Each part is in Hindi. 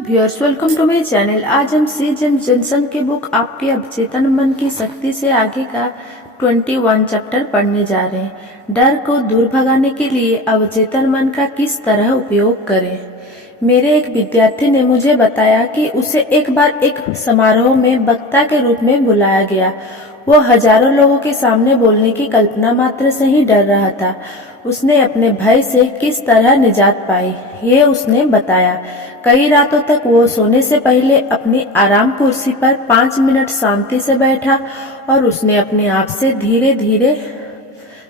Viewers, welcome to my channel. आज हम सी जेम जॉनसन के बुक आपके अवचेतन मन की शक्ति से आगे का 21 चैप्टर पढ़ने जा रहे हैं। डर को दूर भगाने के लिए अवचेतन मन का किस तरह उपयोग करें। मेरे एक विद्यार्थी ने मुझे बताया कि उसे एक बार एक समारोह में वक्ता के रूप में बुलाया गया। वो हजारों लोगों के सामने बोलने की कल्पना मात्र से ही डर रहा था। उसने अपने भय से किस तरह निजात पाई, ये उसने बताया। कई रातों तक वो सोने से पहले अपनी आराम कुर्सी पर 5 मिनट शांति से बैठा और उसने अपने आप से धीरे धीरे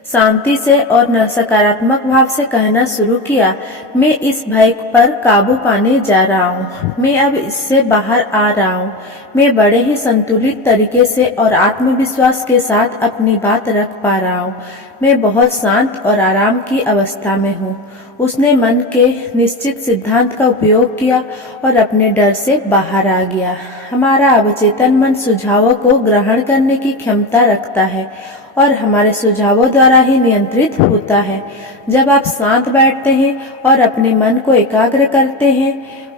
शांति से और सकारात्मक भाव से कहना शुरू किया, मैं इस भय पर काबू पाने जा रहा हूँ। मैं अब इससे बाहर आ रहा हूँ। मैं बड़े ही संतुलित तरीके से और आत्मविश्वास के साथ अपनी बात रख पा रहा हूँ। मैं बहुत शांत और आराम की अवस्था में हूँ। उसने मन के निश्चित सिद्धांत का उपयोग किया और अपने डर से बाहर आ गया। हमारा अवचेतन मन सुझावों को ग्रहण करने की क्षमता रखता है और हमारे सुझावों द्वारा ही नियंत्रित होता है। जब आप शांत बैठते हैं और अपने मन को एकाग्र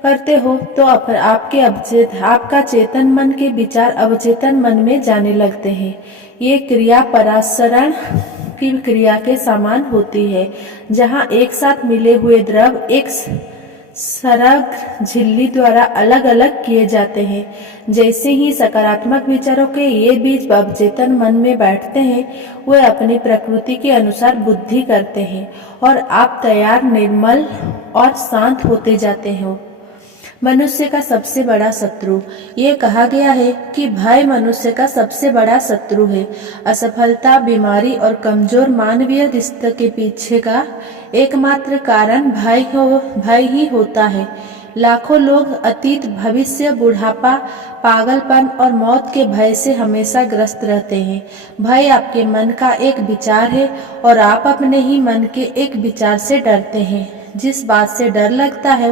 करते हो तो आपका चेतन मन के विचार अवचेतन मन में जाने लगते हैं। ये क्रिया परासरण की क्रिया के समान होती है, जहाँ एक साथ मिले हुए द्रव एक सरग झिल्ली द्वारा अलग अलग किए जाते हैं। जैसे ही सकारात्मक विचारों के ये बीज अवचेतन मन में बैठते हैं, वे अपनी प्रकृति के अनुसार बुद्धि करते हैं और आप तैयार, निर्मल और शांत होते जाते हो। मनुष्य का सबसे बड़ा शत्रु। ये कहा गया है कि भय मनुष्य का सबसे बड़ा शत्रु है। असफलता, बीमारी और कमजोर मानवीय रिश्ते के पीछे का एकमात्र कारण भय ही होता है। लाखों लोग अतीत, भविष्य, बुढ़ापा, पागलपन और मौत के भय से हमेशा ग्रस्त रहते हैं। भय आपके मन का एक विचार है और आप अपने ही मन के एक विचार से डरते हैं। जिस बात से डर लगता है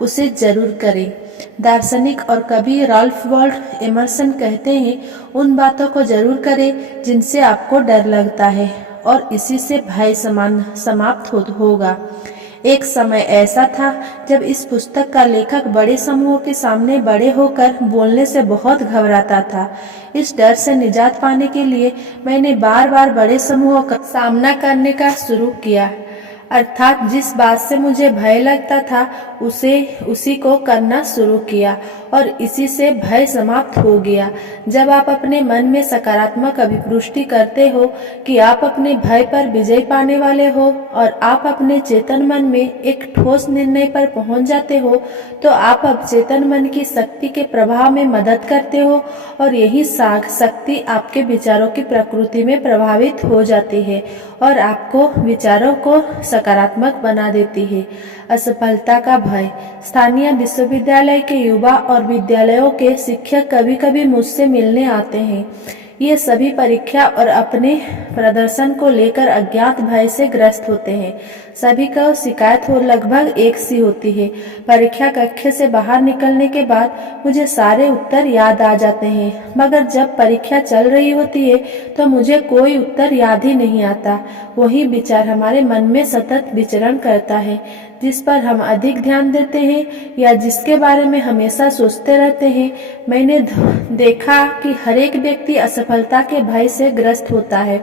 उसे जरूर करें। दार्शनिक और कवि राल्फ वॉल्डो एमर्सन कहते हैं, उन बातों को जरूर करें जिनसे आपको डर लगता है और इसी से भय समाप्त होगा। एक समय ऐसा था जब इस पुस्तक का लेखक बड़े समूहों के सामने बड़े होकर बोलने से बहुत घबराता था। इस डर से निजात पाने के लिए मैंने बार बार बड़े समूहों का सामना करने का शुरू किया, अर्थात जिस बात से मुझे भय लगता था उसी को करना शुरू किया और इसी से भय समाप्त हो गया। जब आप अपने मन में सकारात्मक अभिपुष्टि करते हो कि आप अपने भय पर विजय पाने वाले हो और आप अपने चेतन मन में एक ठोस निर्णय पर पहुंच जाते हो, तो आप अवचेतन मन की शक्ति के प्रभाव में मदद करते हो और यही शक्ति आपके विचारों की प्रकृति में प्रभावित हो जाती है और आपको विचारों को सकारात्मक बना देती है। असफलता का भय। स्थानीय विश्वविद्यालय के युवा और विद्यालयों के शिक्षक कभी कभी मुझसे मिलने आते हैं। ये सभी परीक्षा और अपने प्रदर्शन को लेकर अज्ञात भय से ग्रस्त होते हैं। सभी को शिकायत लगभग एक सी होती है। परीक्षा कक्ष से बाहर निकलने के बाद मुझे सारे उत्तर याद आ जाते हैं, मगर जब परीक्षा चल रही होती है तो मुझे कोई उत्तर याद ही नहीं आता। वही विचार हमारे मन में सतत विचरण करता है, जिस पर हम अधिक ध्यान देते हैं या जिसके बारे में हमेशा सोचते रहते हैं। मैंने देखा कि हर एक व्यक्ति असफलता के भय से ग्रस्त होता है।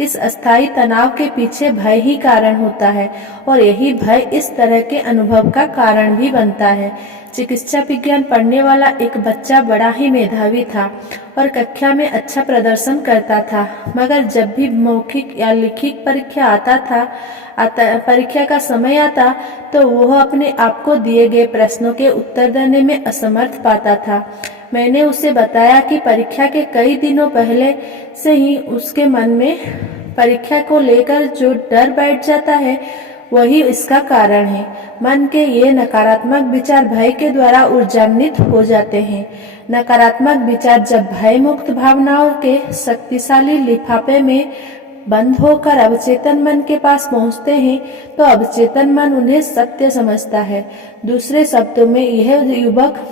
इस अस्थायी तनाव के पीछे भय ही कारण होता है और यही भय इस तरह के अनुभव का कारण भी बनता है। चिकित्सा विज्ञान पढ़ने वाला एक बच्चा बड़ा ही मेधावी था और कक्षा में अच्छा प्रदर्शन करता था, मगर जब भी मौखिक या लिखित परीक्षा का समय आता तो वह अपने आप को दिए गए प्रश्नों के उत्तर देने में असमर्थ पाता था। मैंने उसे बताया कि परीक्षा के कई दिनों पहले से ही उसके मन में परीक्षा को लेकर जो डर बैठ जाता है, वही इसका कारण है। मन के ये नकारात्मक विचार भय के द्वारा ऊर्जान्वित हो जाते हैं। नकारात्मक विचार जब भय मुक्त भावनाओं के शक्तिशाली लिफाफे में बंद होकर अवचेतन मन के पास पहुंचते हैं, तो अवचेतन मन उन्हें सत्य समझता है। दूसरे शब्दों में यह युवक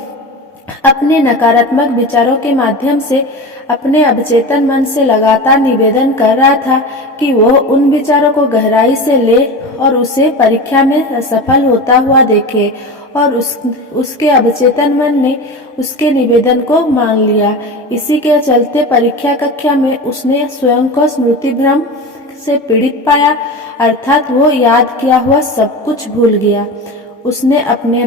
अपने नकारात्मक विचारों के माध्यम से अपने अवचेतन मन से लगातार निवेदन कर रहा था कि वह उन विचारों को गहराई से ले और उसे परीक्षा में सफल होता हुआ देखे और उसके अवचेतन मन ने उसके निवेदन को मान लिया। इसी के चलते परीक्षा कक्षा में उसने स्वयं को स्मृति भ्रम से पीड़ित पाया, अर्थात वो याद किया हुआ सब कुछ भूल गया। उसने अपने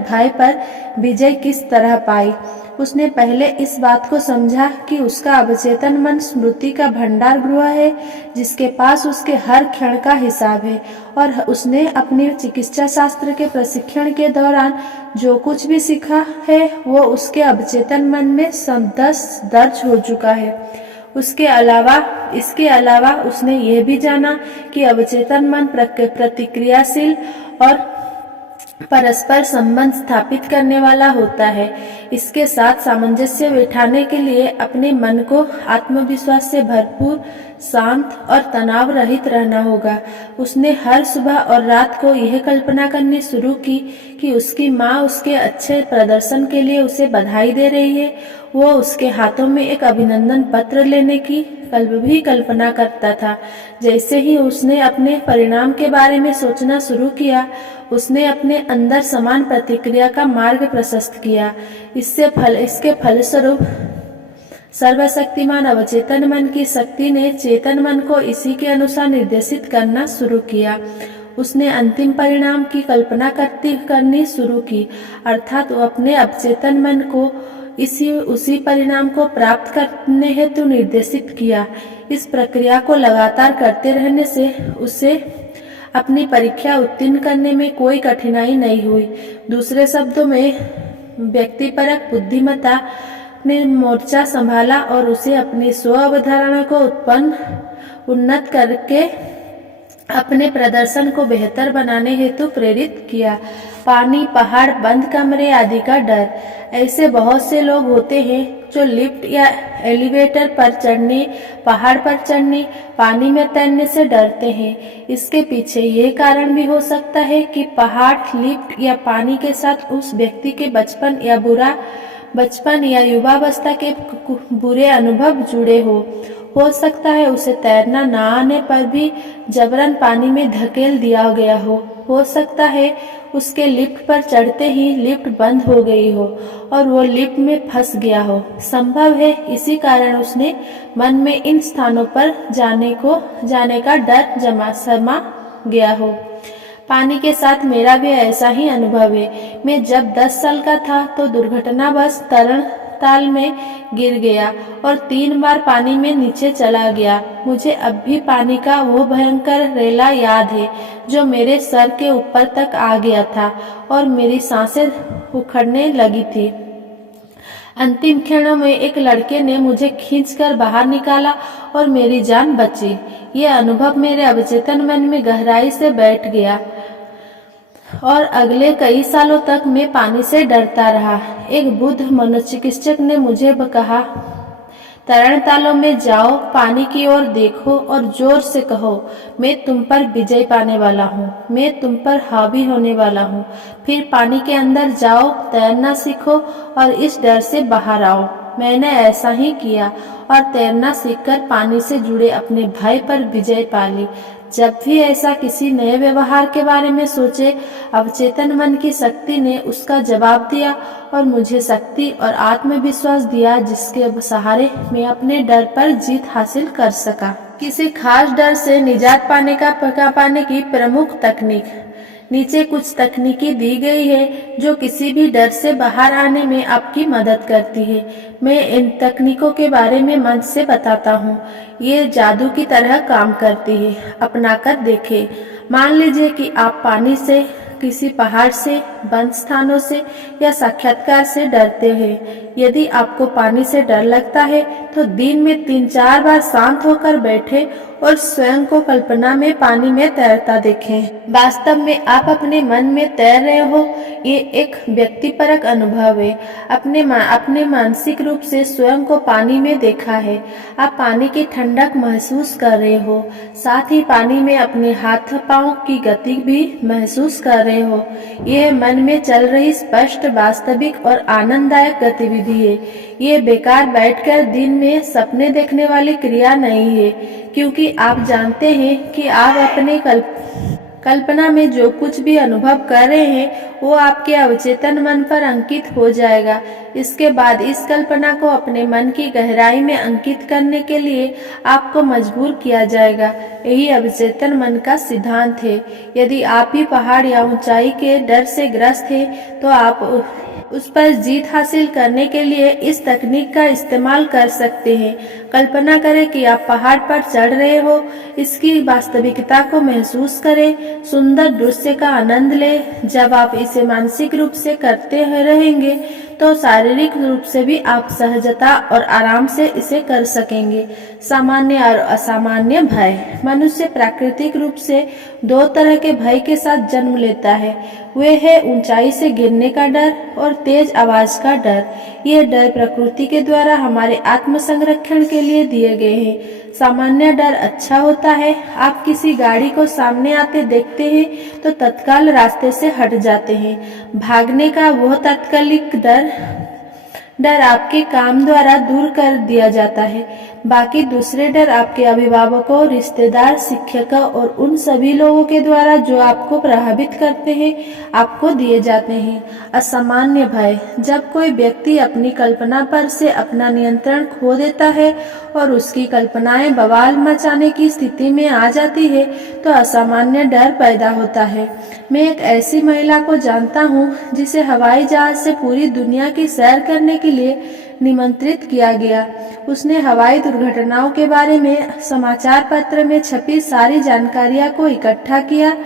भाई पर विजय किस तरह पाई। उसने पहले इस बात को समझा कि उसका अवचेतन मन स्मृति का भंडार गृह है, जिसके पास उसके हर क्षण का हिसाब है, और उसने अपने चिकित्सा शास्त्र के प्रशिक्षण के दौरान जो कुछ भी सीखा है वो उसके अवचेतन मन में दर्ज हो चुका है। इसके अलावा उसने यह भी जाना कि अवचेतन मन प्रतिक्रियाशील और परस्पर संबंध स्थापित करने वाला होता है। इसके साथ सामंजस्य बिठाने के लिए अपने मन को आत्मविश्वास से भरपूर, शांत और तनाव रहित रहना होगा। उसने हर सुबह और रात को यह कल्पना करनी शुरू की कि उसकी माँ उसके अच्छे प्रदर्शन के लिए उसे बधाई दे रही है। वो उसके हाथों में एक अभिनंदन पत्र लेने की कल्पना करता था। जैसे ही उसने अपने परिणाम के बारे में सोचना शुरू किया, उसने अपने अंदर समान प्रतिक्रिया का मार्ग प्रशस्त किया। इसके फलस्वरूप सर्वशक्तिमान अवचेतन मन की शक्ति ने चेतन मन को इसी के अनुसार निर्देशित करना शुरू किया। उसने अंतिम परिणाम की कल्पना करनी शुरू की, अर्थात वो अपने अवचेतन मन को उसी परिणाम को प्राप्त करने हेतु निर्देशित किया। इस प्रक्रिया को लगातार करते रहने से उसे अपनी परीक्षा उत्तीर्ण करने में कोई कठिनाई नहीं हुई। दूसरे शब्दों में व्यक्तिपरक बुद्धिमत्ता ने मोर्चा संभाला और उसे अपनी स्व अवधारणा को उन्नत करके अपने प्रदर्शन को बेहतर बनाने हेतु प्रेरित किया। पानी, पहाड़, बंद कमरे आदि का डर। ऐसे बहुत से लोग होते हैं जो लिफ्ट या एलिवेटर पर चढ़ने, पहाड़ पर चढ़ने, पानी में तैरने से डरते हैं। इसके पीछे ये कारण भी हो सकता है कि पहाड़, लिफ्ट या पानी के साथ उस व्यक्ति के बचपन या युवावस्था के बुरे अनुभव जुड़े हो सकता है उसे तैरना न आने पर भी जबरन पानी में धकेल दिया गया हो सकता है उसके लिफ्ट पर चढ़ते ही लिफ्ट बंद हो गई हो और वो लिफ्ट में फंस गया हो। संभव है इसी कारण उसने मन में इन स्थानों पर जाने का डर समा गया हो। पानी के साथ मेरा भी ऐसा ही अनुभव है। मैं जब 10 साल का था तो दुर्घटनावश तरण ताल में गिर गया और 3 बार पानी में नीचे चला गया। मुझे अब भी पानी का वो भयंकर रेला याद है जो मेरे सर के ऊपर तक आ गया था और मेरी सांसें उखड़ने लगी थी। अंतिम क्षणों में एक लड़के ने मुझे खींचकर बाहर निकाला और मेरी जान बची। ये अनुभव मेरे अवचेतन मन में गहराई से बैठ गया और अगले कई सालों तक मैं पानी से डरता रहा। एक बुद्ध मनोचिकित्सक ने मुझे कहा, तरण तालों में जाओ, पानी की ओर देखो और जोर से कहो, मैं तुम पर विजय पाने वाला हूँ, मैं तुम पर हावी होने वाला हूँ। फिर पानी के अंदर जाओ, तैरना सीखो और इस डर से बाहर आओ। मैंने ऐसा ही किया और तैरना सीखकर पानी से जुड़े अपने भय पर विजय पा ली। जब भी ऐसा किसी नए व्यवहार के बारे में सोचे, अवचेतन मन की शक्ति ने उसका जवाब दिया और मुझे शक्ति और आत्मविश्वास दिया जिसके सहारे मैं अपने डर पर जीत हासिल कर सका। किसी खास डर से निजात पाने की प्रमुख तकनीक। नीचे कुछ तकनीकी दी गई है जो किसी भी डर से बाहर आने में आपकी मदद करती है। मैं इन तकनीकों के बारे में मन से बताता हूँ। ये जादू की तरह काम करती है, अपनाकर देखें। मान लीजिए कि आप पानी से, किसी पहाड़ से, बंद स्थानों से या साक्षात्कार से डरते हैं। यदि आपको पानी से डर लगता है तो दिन में 3-4 बार शांत होकर बैठे और स्वयं को कल्पना में पानी में तैरता देखें। वास्तव में आप अपने मन में तैर रहे हो, ये एक व्यक्तिपरक अनुभव है। अपने मानसिक रूप से स्वयं को पानी में देखा है। आप पानी की ठंडक महसूस कर रहे हो, साथ ही पानी में अपने हाथ पांव की गति भी महसूस कर रहे हो। यह मन में चल रही स्पष्ट, वास्तविक और आनंददायक गतिविधि है। ये बेकार बैठकर दिन में सपने देखने वाली क्रिया नहीं है, क्योंकि आप जानते हैं कि आप अपने कल्पना में जो कुछ भी अनुभव कर रहे हैं वो आपके अवचेतन मन पर अंकित हो जाएगा। इसके बाद इस कल्पना को अपने मन की गहराई में अंकित करने के लिए आपको मजबूर किया जाएगा। यही अवचेतन मन का सिद्धांत है। यदि आप भी पहाड़ या ऊंचाई के डर से ग्रस्त हैं तो आप उस पर जीत हासिल करने के लिए इस तकनीक का इस्तेमाल कर सकते हैं। कल्पना करें कि आप पहाड़ पर चढ़ रहे हो, इसकी वास्तविकता को महसूस करें, सुंदर दृश्य का आनंद लें। जब आप इसे मानसिक रूप से करते रहेंगे तो शारीरिक रूप से भी आप सहजता और आराम से इसे कर सकेंगे। सामान्य और असामान्य भय। मनुष्य प्राकृतिक रूप से दो तरह के भय के साथ जन्म लेता है। वे है ऊंचाई से गिरने का डर और तेज आवाज का डर। ये डर प्रकृति के द्वारा हमारे आत्म संरक्षण के लिए दिए गए हैं। सामान्य डर अच्छा होता है। आप किसी गाड़ी को सामने आते देखते हैं तो तत्काल रास्ते से हट जाते हैं। भागने का वह तात्कालिक डर आपके काम द्वारा दूर कर दिया जाता है। बाकी दूसरे डर आपके अभिभावकों, रिश्तेदार, शिक्षकों और उन सभी लोगों के द्वारा जो आपको प्रभावित करते हैं आपको दिए जाते हैं। असामान्य भय। जब कोई व्यक्ति अपनी कल्पना पर से अपना नियंत्रण खो देता है और उसकी कल्पनाएं बवाल मचाने की स्थिति में आ जाती है तो असामान्य डर पैदा होता है। मैं एक ऐसी महिला को जानता हूँ जिसे हवाई जहाज से पूरी दुनिया की सैर करने के लिए निमंत्रित किया गया। उसने हवाई दुर्घटनाओं के बारे में समाचार पत्र में छपी सारी जानकारियां को इकट्ठा किया।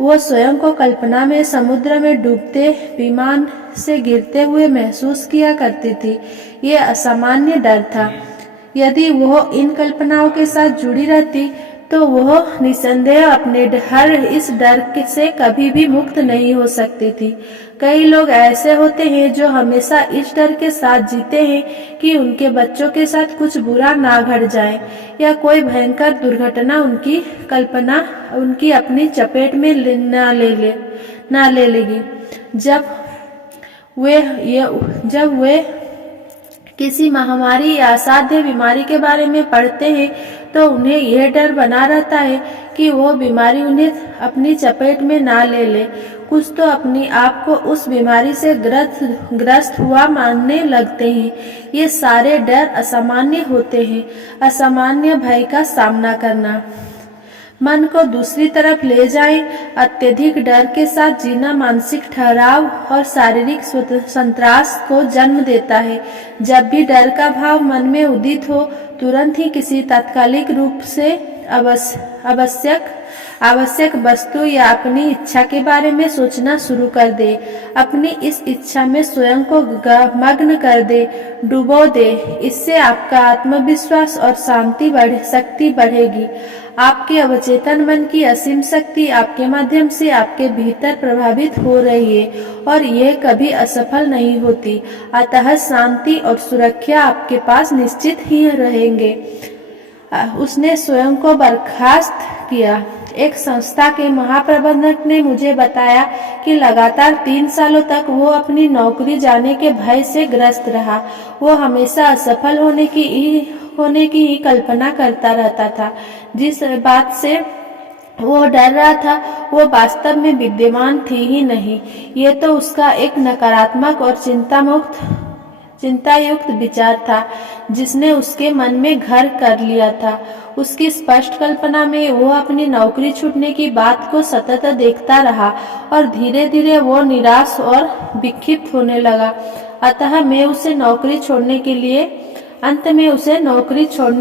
वो स्वयं को कल्पना में समुद्र में डूबते विमान से गिरते हुए महसूस किया करती थी। ये असामान्य डर था। यदि वह इन कल्पनाओं के साथ जुड़ी रहती तो वह निसंदेह अपने हर इस डर से कभी भी मुक्त नहीं हो सकती थी। कई लोग ऐसे होते हैं जो हमेशा इस डर के साथ जीते हैं कि उनके बच्चों के साथ कुछ बुरा ना घट जाए या कोई भयंकर दुर्घटना उनकी कल्पना उनकी अपनी चपेट में ना ले लेगी। जब वे किसी महामारी या असाध्य बीमारी के बारे में पढ़ते हैं तो उन्हें यह डर बना रहता है कि वो बीमारी उन्हें अपनी चपेट में ना ले ले। कुछ तो अपने आप को उस बीमारी से ग्रस्त हुआ मानने लगते हैं। ये सारे डर असामान्य होते हैं। असामान्य भय का सामना करना। मन को दूसरी तरफ ले जाएं। अत्यधिक डर के साथ जीना मानसिक ठहराव और शारीरिक संत्रास को जन्म देता है। जब भी डर का भाव मन में उदित हो तुरंत ही किसी तात्कालिक रूप से आवश्यक वस्तु या अपनी इच्छा के बारे में सोचना शुरू कर दे। अपनी इस इच्छा में स्वयं को मग्न कर दे, डुबो दे। इससे आपका आत्मविश्वास और शक्ति बढ़ेगी। आपके अवचेतन मन की असीम शक्ति आपके माध्यम से आपके भीतर प्रभावित हो रही है और यह कभी असफल नहीं होती। अतः शांति और सुरक्षा आपके पास निश्चित ही रहेंगे। उसने स्वयं को बर्खास्त किया। एक संस्था के महाप्रबंधक ने मुझे बताया कि लगातार 3 सालों तक वो अपनी नौकरी जाने के भय से ग्रस्त रहा। वो हमेशा असफल होने की ही कल्पना करता रहता था। जिस बात से वो डर रहा था वो वास्तव में विद्यमान थी ही नहीं। ये तो उसका एक नकारात्मक और चिंतायुक्त विचार था जिसने उसके मन में घर कर लिया था। उसकी स्पष्ट कल्पना में वो अपनी नौकरी छूटने की बात को सतत देखता रहा और धीरे धीरे वो निराश और विक्षिप्त होने लगा। अंत में उसे नौकरी छोड़ने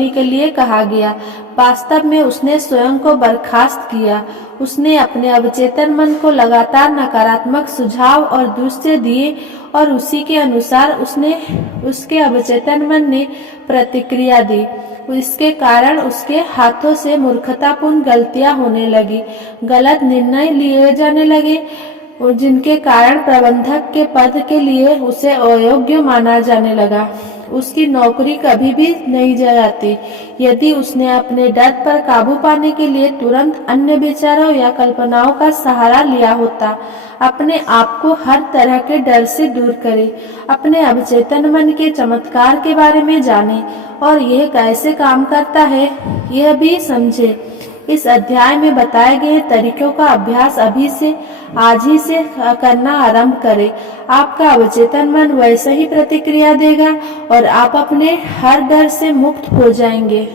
के लिए कहा गया। वास्तव में उसने स्वयं को बर्खास्त किया। उसने अपने अवचेतन मन को लगातार नकारात्मक सुझाव और दृश्य दिए और उसी के अनुसार उसके अवचेतन मन ने प्रतिक्रिया दी। इसके कारण उसके हाथों से मूर्खतापूर्ण गलतियां होने लगी, गलत निर्णय लिए जाने लगे और जिनके कारण प्रबंधक के पद के लिए उसे अयोग्य माना जाने लगा। उसकी नौकरी कभी भी नहीं जाती। यदि उसने अपने डर पर काबू पाने के लिए तुरंत अन्य विचारों या कल्पनाओं का सहारा लिया होता। अपने आप को हर तरह के डर से दूर करें। अपने अवचेतन मन के चमत्कार के बारे में जानें और यह कैसे काम करता है यह भी समझें। इस अध्याय में बताए गए तरीकों का अभ्यास आज ही से करना आरंभ करें। आपका अवचेतन मन वैसे ही प्रतिक्रिया देगा और आप अपने हर डर से मुक्त हो जाएंगे।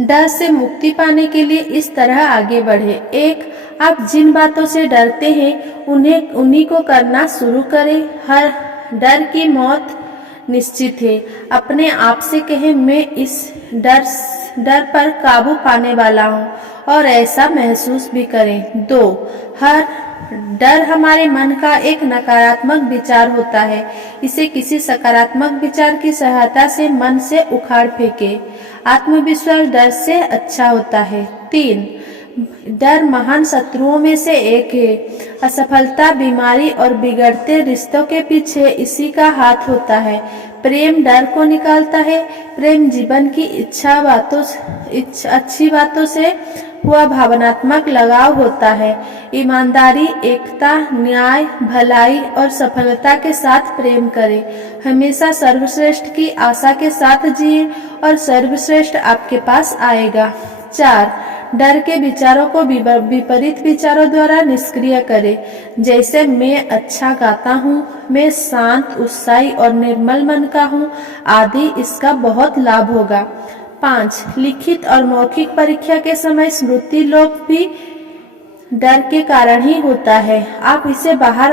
डर से मुक्ति पाने के लिए इस तरह आगे बढ़े। 1. आप जिन बातों से डरते हैं उन्हीं को करना शुरू करें। हर डर की मौत निश्चित है। अपने आप से कहें, मैं इस डर पर काबू पाने वाला हूँ, और ऐसा महसूस भी करें। 2. हर डर हमारे मन का एक नकारात्मक विचार होता है। इसे किसी सकारात्मक विचार की सहायता से मन से उखाड़ फेंके। आत्मविश्वास डर से अच्छा होता है। 3. डर महान शत्रुओं में से एक है। असफलता, बीमारी और बिगड़ते रिश्तों के पीछे इसी का हाथ होता है। प्रेम डर को निकालता है। प्रेम जीवन की अच्छी बातों से हुआ भावनात्मक लगाव होता है। ईमानदारी, एकता, न्याय, भलाई और सफलता के साथ प्रेम करें। हमेशा सर्वश्रेष्ठ की आशा के साथ जिए और सर्वश्रेष्ठ आपके पास आएगा। 4. डर के विचारों को विपरीत विचारों द्वारा निष्क्रिय करें। जैसे, मैं अच्छा गाता हूँ, मैं शांत, उत्साही और निर्मल मन का हूँ आदि। इसका बहुत लाभ होगा। 5. लिखित और मौखिक परीक्षा के समय स्मृति लोप भी डर के कारण ही होता है। आप इससे बाहर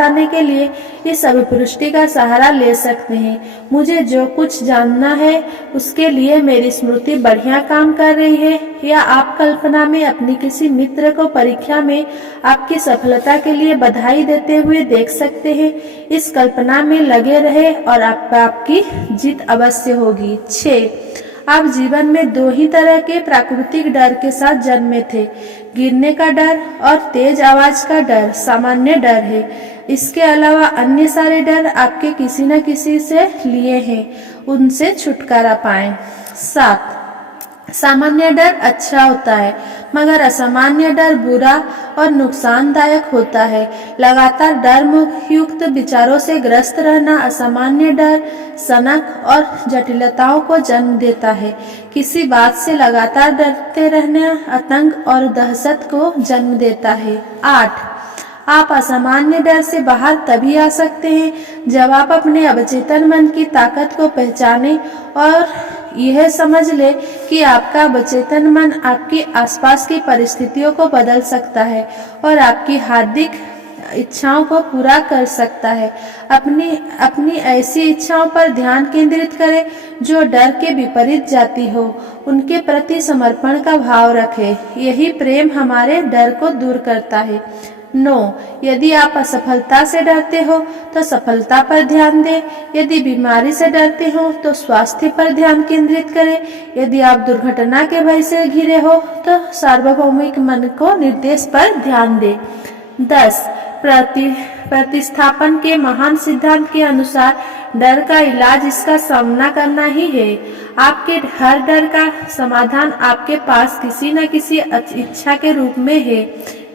आने के लिए इस अभिपुष्टि का सहारा ले सकते हैं। मुझे जो कुछ जानना है उसके लिए मेरी स्मृति बढ़िया काम कर रही है। या आप कल्पना में अपनी किसी मित्र को परीक्षा में आपकी सफलता के लिए बधाई देते हुए देख सकते हैं। इस कल्पना में लगे रहे और आपकी जीत अवश्य होगी। 6. आप जीवन में 2 ही तरह के प्राकृतिक डर के साथ जन्मे थे। गिरने का डर और तेज आवाज का डर सामान्य डर है। इसके अलावा अन्य सारे डर आपके किसी न किसी से लिए हैं, उनसे छुटकारा पाएं। 7. सामान्य डर अच्छा होता है, मगर असामान्य डर बुरा और नुकसानदायक होता है। लगातार डर युक्त विचारों से ग्रस्त रहना असामान्य डर, सनक और जटिलताओं को जन्म देता है। किसी बात से लगातार डरते रहना आतंक और दहशत को जन्म देता है। 8. आप असामान्य डर से बाहर तभी आ सकते हैं जब आप अपने अवचेतन मन की ताकत को पहचानें और यह समझ ले कि आपका अवचेतन मन आपके आसपास की परिस्थितियों को बदल सकता है और आपकी हार्दिक इच्छाओं को पूरा कर सकता है। अपनी ऐसी इच्छाओं पर ध्यान केंद्रित करें जो डर के विपरीत जाती हो। उनके प्रति समर्पण का भाव रखें। यही प्रेम हमारे डर को दूर करता है। 9. यदि आप असफलता से डरते हो तो सफलता पर ध्यान दें। यदि बीमारी से डरते हो तो स्वास्थ्य पर ध्यान केंद्रित करें। यदि आप दुर्घटना के भय से घिरे हो तो सार्वभौमिक मन को निर्देश पर ध्यान दें। 10. प्रतिस्थापन के महान सिद्धांत के अनुसार डर का इलाज इसका सामना करना ही है। आपके हर डर का समाधान आपके पास किसी न किसी इच्छा के रूप में है।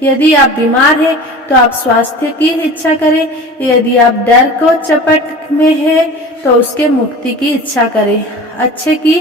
यदि आप बीमार हैं तो आप स्वास्थ्य की इच्छा करें। यदि आप डर को चपेट में हैं तो उसके मुक्ति की इच्छा करें। अच्छे की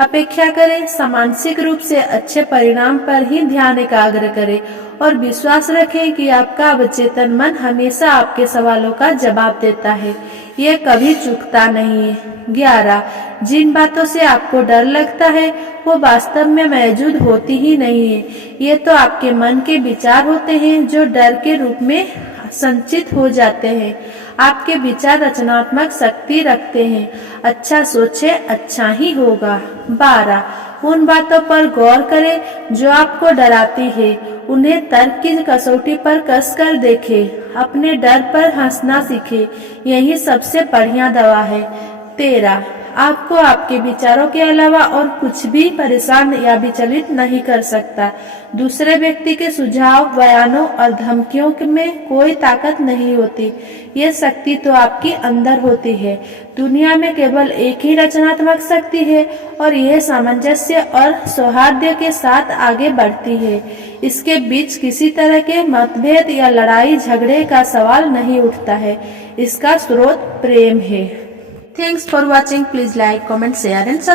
अपेक्षा करें। मानसिक रूप से अच्छे परिणाम पर ही ध्यान एकाग्र करें और विश्वास रखें कि आपका अवचेतन मन हमेशा आपके सवालों का जवाब देता है। यह कभी चूकता नहीं है। 11. जिन बातों से आपको डर लगता है वो वास्तव में मौजूद होती ही नहीं है। ये तो आपके मन के विचार होते हैं जो डर के रूप में संचित हो जाते हैं। आपके विचार रचनात्मक शक्ति रखते हैं। अच्छा सोचे, अच्छा ही होगा। 12. उन बातों पर गौर करें जो आपको डराती है। उन्हें तर्क की कसौटी पर कसकर देखें। अपने डर पर हंसना सीखें। यही सबसे बढ़िया दवा है। 13. आपको आपके विचारों के अलावा और कुछ भी परेशान या विचलित नहीं कर सकता। दूसरे व्यक्ति के सुझाव, बयानों और धमकियों में कोई ताकत नहीं होती। ये शक्ति तो आपके अंदर होती है। दुनिया में केवल एक ही रचनात्मक शक्ति है और यह सामंजस्य और सौहार्द के साथ आगे बढ़ती है। इसके बीच किसी तरह के मतभेद या लड़ाई झगड़े का सवाल नहीं उठता है। इसका स्रोत प्रेम है। Thanks for watching. Please like, comment, share and subscribe.